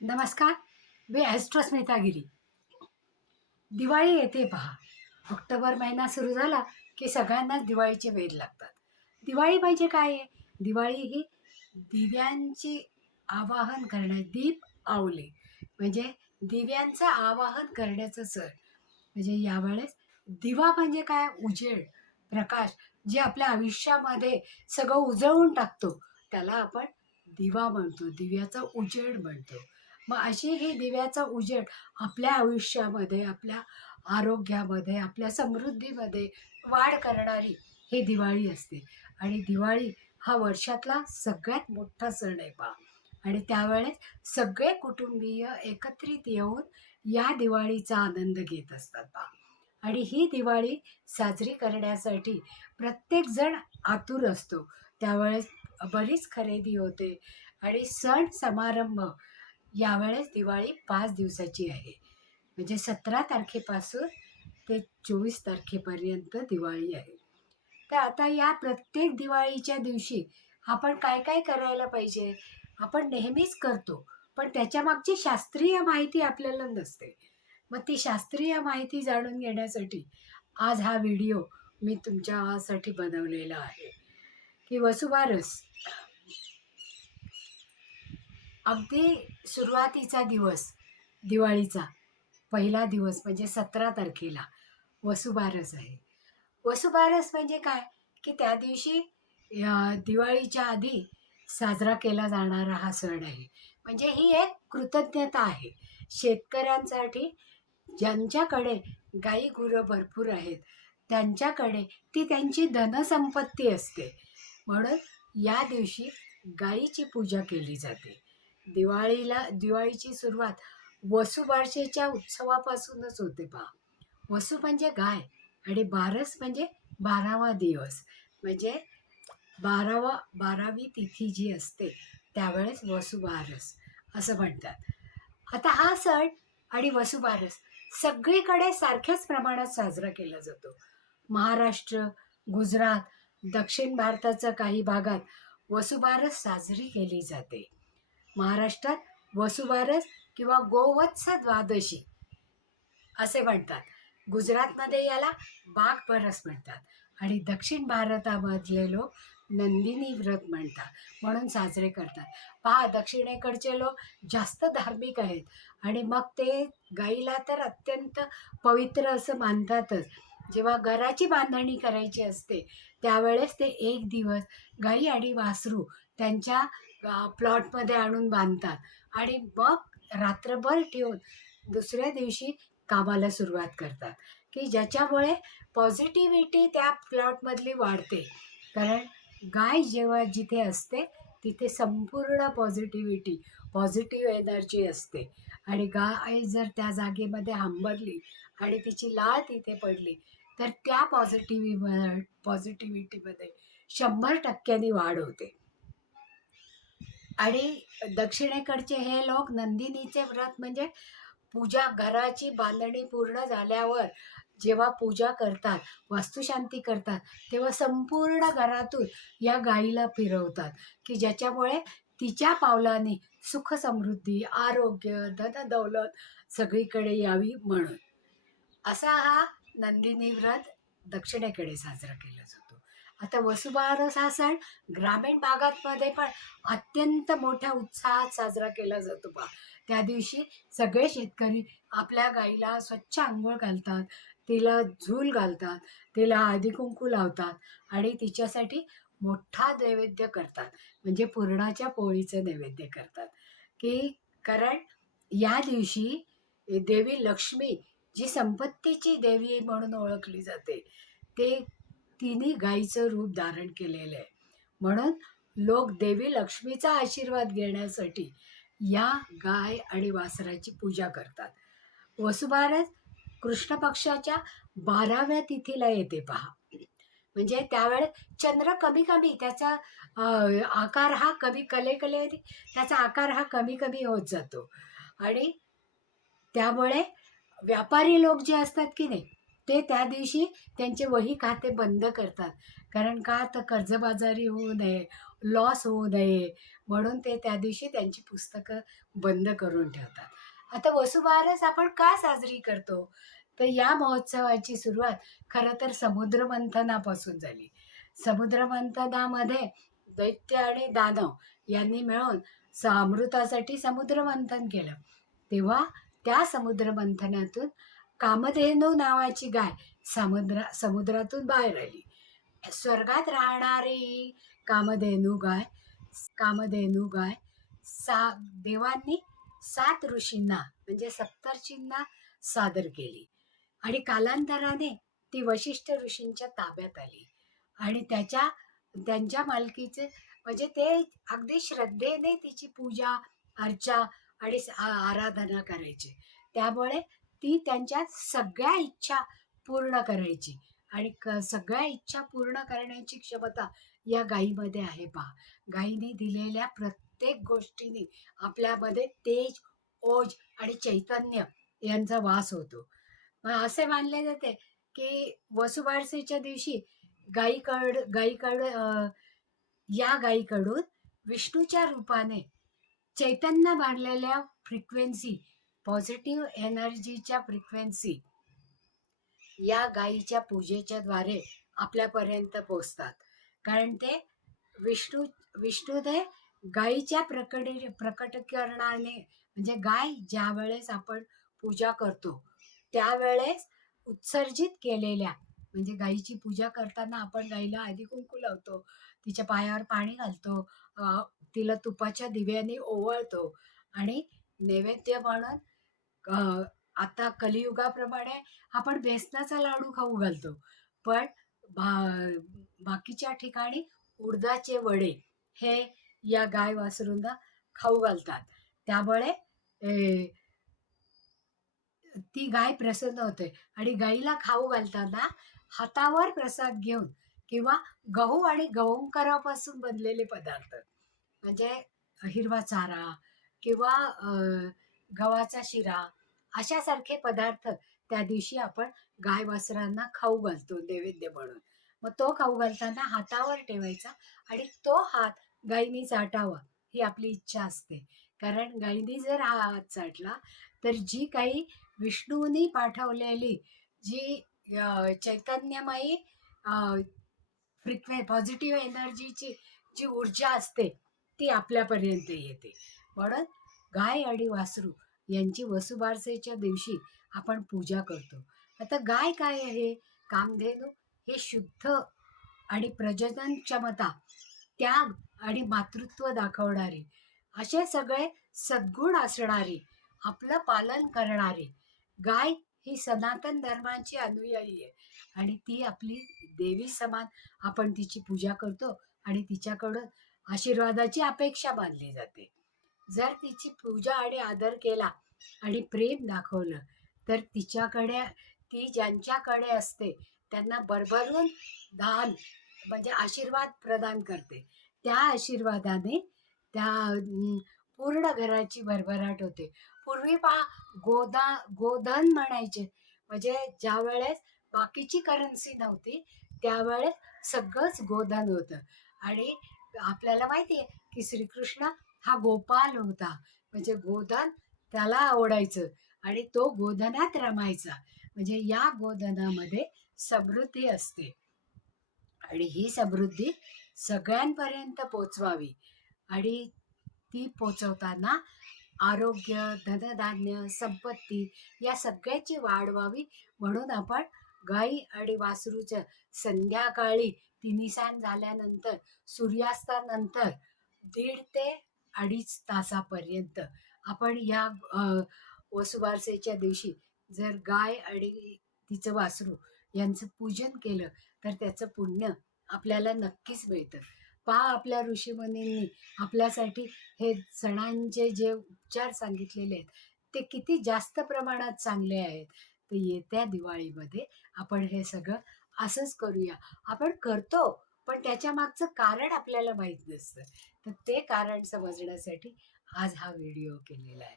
नमस्कार मी ॲस्ट्रोस्मितागिरी दिवाळी येते पहा. ऑक्टोबर महिना सुरू झाला की सगळ्यांनाच दिवाळीचे वेध लागतात. दिवाळी म्हणजे काय आहे? दिवाळी ही दिव्यांची आवाहन करण्या दीप आवले. म्हणजे दिव्यांचं आवाहन करण्याचं सण. म्हणजे यावेळेस दिवा म्हणजे काय? उजेड प्रकाश जे आपल्या आयुष्यामध्ये सगळं उजळून टाकतो. त्याला आपण दिवा म्हणतो. दिव्याचा उजेड म्हणतो. मग अशी ही दिव्याचा उजेड आपल्या आयुष्यामध्ये आपल्या आरोग्यामध्ये आपल्या समृद्धीमध्ये वाढ करणारी ही दिवाळी असते. आणि दिवाळी हा वर्षातला सगळ्यात मोठा सण आहे पहा. आणि त्यावेळेस सगळे कुटुंबीय एकत्रित येऊन या दिवाळीचा आनंद घेत असतात पहा. आणि ही दिवाळी साजरी करण्यासाठी प्रत्येकजण आतुर असतो. त्यावेळेस बरीच खरेदी होते. आणि सण समारंभ यावेळेस दिवाळी पाच दिवसाची आहे. म्हणजे सतरा तारखेपासून ते चोवीस तारखेपर्यंत दिवाळी आहे. तर आता या प्रत्येक दिवाळीच्या दिवशी आपण काय काय करायला पाहिजे? आपण नेहमीच करतो पण त्याच्यामागची शास्त्रीय माहिती आपल्याला नसते. मग ती शास्त्रीय माहिती जाणून घेण्यासाठी आज हा व्हिडिओ मी तुमच्यासाठी बनवलेला आहे. की वसुबारस. अगदी सुरुवातीचा दिवस दिवाळीचा पहिला दिवस म्हणजे सतरा तारखेला वसुबारस आहे. वसुबारस म्हणजे काय? की त्या दिवशी दिवाळीच्या आधी साजरा केला जाणारा हा सण आहे. म्हणजे ही एक कृतज्ञता आहे. शेतकऱ्यांसाठी ज्यांच्याकडे गाई गुरं भरपूर आहेत त्यांच्याकडे ती त्यांची धनसंपत्ती असते. म्हणून या दिवशी गाईची पूजा केली जाते. दिवाळीला दिवाळीची सुरुवात वसुबारशेच्या उत्सवापासूनच होते पहा. वसु म्हणजे गाय आणि बारस म्हणजे बारावा दिवस. म्हणजे बारावा बारावी तिथी जी असते त्यावेळेस वसुबारस असं म्हणतात. आता हा सण आणि वसुबारस सगळीकडे सारख्याच प्रमाणात साजरा केला जातो. महाराष्ट्र गुजरात दक्षिण भारताच्या काही भागात वसुबारस साजरी केली जाते. महाराष्ट्रात वसुबारस किंवा गोवत्स द्वादशी असे म्हणतात. गुजरातमध्ये याला बाग बरस म्हणतात आणि दक्षिण भारतामधले लोक नंदिनी व्रत म्हणतात म्हणून साजरे करतात. पहा दक्षिणेकडचे लोक जास्त धार्मिक आहेत आणि मग ते गाईला तर अत्यंत पवित्र असं मानतातच. जेव्हा घराची बांधणी करायची असते त्यावेळेस ते एक दिवस गाई आणि वासरू त्यांच्या प्लॉटमध्ये आणून बांधतात. आणि मग रात्रभर ठेवून दुसऱ्या दिवशी कामाला सुरुवात करतात. की ज्याच्यामुळे पॉझिटिव्हिटी त्या प्लॉटमधली वाढते. कारण गाय जेव्हा जिथे असते तिथे संपूर्ण पॉझिटिव्हिटी पॉझिटिव्ह एनर्जी असते. आणि गाय जर त्या जागेमध्ये हंबरली आणि तिची लाळ तिथे पडली तर त्या पॉझिटिव्ह पॉझिटिव्हिटीमध्ये शंभर टक्क्यांनी वाढ होते. आणि दक्षिणेकडचे हे लोक नंदिनीचे व्रत म्हणजे पूजा घराची बांधणी पूर्ण झाल्यावर जेव्हा पूजा करतात वास्तुशांती करतात तेव्हा संपूर्ण घरातून या गाईला फिरवतात की ज्याच्यामुळे तिच्या पावलाने सुख समृद्धी आरोग्य धनदौलत सगळीकडे यावी म्हणून. असा हा नंदिनी व्रत दक्षिणेकडे साजरा केला जातो. आता वसुबारस हा सण ग्रामीण भागातमध्ये पण अत्यंत मोठ्या उत्साहात साजरा केला जातो बा. त्या दिवशी सगळे शेतकरी आपल्या गाईला स्वच्छ आंघोळ घालतात तिला झूल घालतात तिला हळदी कुंकू लावतात आणि तिच्यासाठी मोठा नैवेद्य करतात. म्हणजे पुरणाच्या पोळीचं नैवेद्य करतात. की कारण या दिवशी देवी लक्ष्मी जी संपत्तीची देवी म्हणून ओळखली जाते ते तिने गाईचं रूप धारण केलेलं आहे म्हणून लोक देवी लक्ष्मीचा आशीर्वाद घेण्यासाठी या गाय आणि वासराची पूजा करतात. वसुबारस कृष्ण पक्षाच्या बाराव्या तिथीला येते पहा. म्हणजे त्यावेळेस चंद्र कमी कमी त्याचा आकार हा कमी कले कले त्याचा आकार हा कमी कमी होत जातो. आणि त्यामुळे व्यापारी लोक जे असतात की नाही ते त्या दिवशी त्यांचे वही खाते बंद करतात. कारण का? तर कर्जबाजारी होऊ नये लॉस होऊ नये. म्हणून ते त्या दिवशी त्यांची पुस्तकं बंद करून ठेवतात. आता वसुबारस आपण का साजरी करतो? तर या महोत्सवाची सुरुवात खरं तर समुद्रमंथनापासून झाली. समुद्रमंथनामध्ये दैत्य आणि दानव यांनी मिळून स अमृतासाठी समुद्रमंथन केलं. तेव्हा त्या समुद्रमंथनातून कामधेनू नावाची गाय समुद्रा समुद्रातून बाहेर आली. स्वर्गात राहणारी ही कामधेनू गाय कामधेनू गाय सा देवांनी सात ऋषींना म्हणजे सप्तर्षींना सादर केली. आणि कालांतराने ती वशिष्ठ ऋषींच्या ताब्यात आली. आणि त्याच्या त्यांच्या मालकीचे म्हणजे ते अगदी श्रद्धेने तिची पूजा अर्चा आणि आराधना करायचे. त्यामुळे ती त्यांच्या सगळ्या इच्छा पूर्ण करायची. आणि क सगळ्या इच्छा पूर्ण करण्याची क्षमता या गायीमध्ये आहे पहा. गायीने दिलेल्या प्रत्येक गोष्टीने आपल्यामध्ये तेज ओज आणि चैतन्य यांचा वास होतो. मग असे मानले जाते की वसुबारसेच्या दिवशी गायीकड गायीकड या गायीकडून विष्णूच्या रूपाने चैतन्य बांधलेल्या फ्रिक्वेन्सी पॉझिटिव्ह एनर्जीच्या फ्रिक्वेन्सी या गायीच्या पूजेच्या द्वारे आपल्यापर्यंत पोचतात कारण ते विष्णू विष्णू गाईच्या गायीच्या प्रकट प्रकटीकरणाने म्हणजे गाय ज्या वेळेस आपण पूजा करतो त्यावेळेस उत्सर्जित केलेल्या म्हणजे गायीची पूजा करताना आपण गायीला आधी कुंकू लावतो तिच्या पायावर पाणी घालतो तिला तुपाच्या दिव्याने ओवळतो आणि नैवेद्य म्हणून आता कलियुगाप्रमाणे आपण बेसनाचा लाडू खाऊ घालतो. पण भा बाकीच्या ठिकाणी उडदाचे वडे हे या गाय वासरूंना खाऊ घालतात. त्यामुळे ती गाय प्रसन्न होते. आणि गाईला खाऊ घालताना हातावर प्रसाद घेऊन किंवा गहू आणि गवंकरापासून बनलेले पदार्थ. म्हणजे हिरवा चारा किंवा गव्हाचा शिरा अशासारखे पदार्थ त्या दिवशी आपण गाय वासरांना खाऊ घालतो नैवेद्य म्हणून. मग तो खाऊ घालताना हातावर ठेवायचा आणि तो हात गायीने चाटावा ही आपली इच्छा असते. कारण गायीने जर हा हात चाटला तर जी काही विष्णूनी पाठवलेली जी चैतन्यमयी फ्रिक्वे पॉझिटिव्ह एनर्जीची जी ऊर्जा असते ती आपल्यापर्यंत येते. म्हणून गाय आणि वासरू यांची वसुबारसेच्या दिवशी आपण पूजा करतो. आता गाय काय आहे? कामधेनू हे शुद्ध आणि प्रजनन क्षमता त्याग आणि मातृत्व दाखवणारी असे सगळे सद्गुण असणारी आपलं पालन करणारी. गाय ही सनातन धर्माची अनुयायी आहे आणि ती आपली देवी समान आपण तिची पूजा करतो आणि तिच्याकडून आशीर्वादाची अपेक्षा मानली जाते. जर तिची पूजा आणि आदर केला आणि प्रेम दाखवलं तर तिच्याकडे ती ज्यांच्याकडे असते त्यांना भरभरून दान म्हणजे आशीर्वाद प्रदान करते. त्या आशीर्वादाने त्या पूर्ण घराची भरभराट होते. पूर्वी पहा गोदा गोधन म्हणायचे. म्हणजे ज्या वेळेस बाकीची करन्सी नव्हती त्यावेळेस सगळंच गोधन होतं. आणि आपल्याला माहिती आहे की श्रीकृष्ण हा गोपाल होता म्हणजे गोधन त्याला आवडायचं आणि तो गोधनात रमायचा. म्हणजे या गोधनामध्ये समृद्धी असते. आणि ही समृद्धी सगळ्यांपर्यंत पोचवावी. आणि ती पोचवताना आरोग्य धनधान्य संपत्ती या सगळ्याची वाढ व्हावी म्हणून आपण गाई आणि वासरूच्या संध्याकाळी तिनिसान झाल्यानंतर सूर्यास्तानंतर दीड ते अडीच तासापर्यंत. आपण या वसुबारसेच्या दिवशी जर गाय आणि तिचं वासरू यांचं पूजन केलं तर त्याचं पुण्य आपल्याला नक्कीच मिळतं. पहा आपल्या ऋषीमुनींनी आपल्यासाठी हे सणांचे जे उपचार सांगितलेले आहेत ते किती जास्त प्रमाणात चांगले आहेत. तर येत्या दिवाळीमध्ये आपण हे सगळं असंच करूया. आपण करतो पण त्याच्या मागचं कारण आपल्याला माहीत नसतं. तर ते कारण समजण्यासाठी आज हा व्हिडिओ केलेला आहे.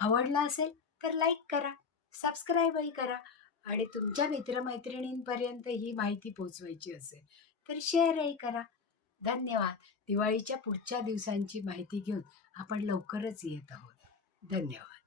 आवडला असेल तर लाईक करा सबस्क्राईबही करा आणि तुमच्या मित्रमैत्रिणींपर्यंत ही माहिती पोचवायची असेल तर शेअरही करा. धन्यवाद. दिवाळीच्या पुढच्या दिवसांची माहिती घेऊन आपण लवकरच येत आहोत. धन्यवाद.